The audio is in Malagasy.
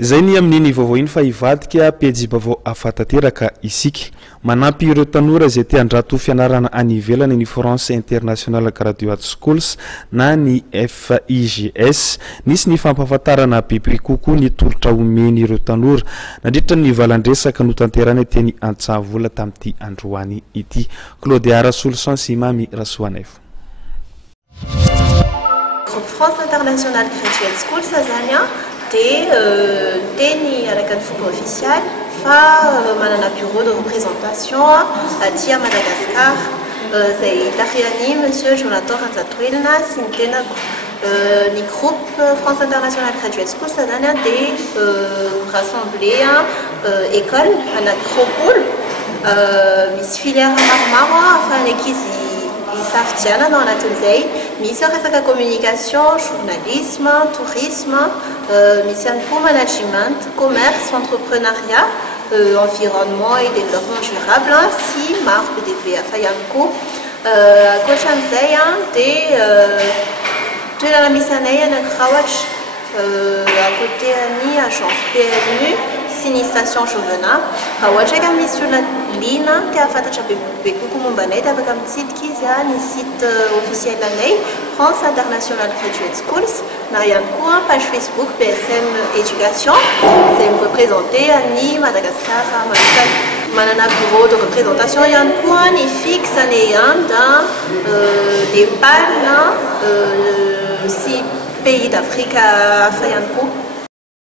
Zay ny amin'iny vaovao iny fa ivadika pejy-baovao afatateraka isika manampy ireo tanora izay te handrato fianarana any ivelany ny France International Graduate Schools na ny FIGS nisy ny fampahafantarana bebe kokoa ny tolotra omeny ireo tanora nandritra ny valandresaka no tanterana teny Antsavola tamin'ity androany ity. Claude Rasolution sy Mami Rasoanef. France International Graduate School Sazania teny araka ny fomba official fa manana bureau de représentation aty à Madagascar zay tafirany monsieur Jonathan Ranjatoelina sy ny tenako ny groupe France International Graduate School Sazania de rassembler école anankiroapolo misy filière maromaro afin ankizy Saftiana dans la Tunzei, mise en communication, journalisme, tourisme, mission pour management, commerce, entrepreneuriat, environnement et développement durable, si marque de Fayanko, Kochanzei, de la mission à Krawach, à côté de l'agence PMU. Station Jovena, Hawachaka mission la ligne qui a fait un beaucoup mombanet avec un site qui est un site officiel l'année France International Graduate Schools, n'a quoi page Facebook PSM Éducation, c'est représenté à Ni Madagascar, Manana bureau de représentation, il y a un point ni fixe dans des pales, 6 pays d'Afrique à Fayanko.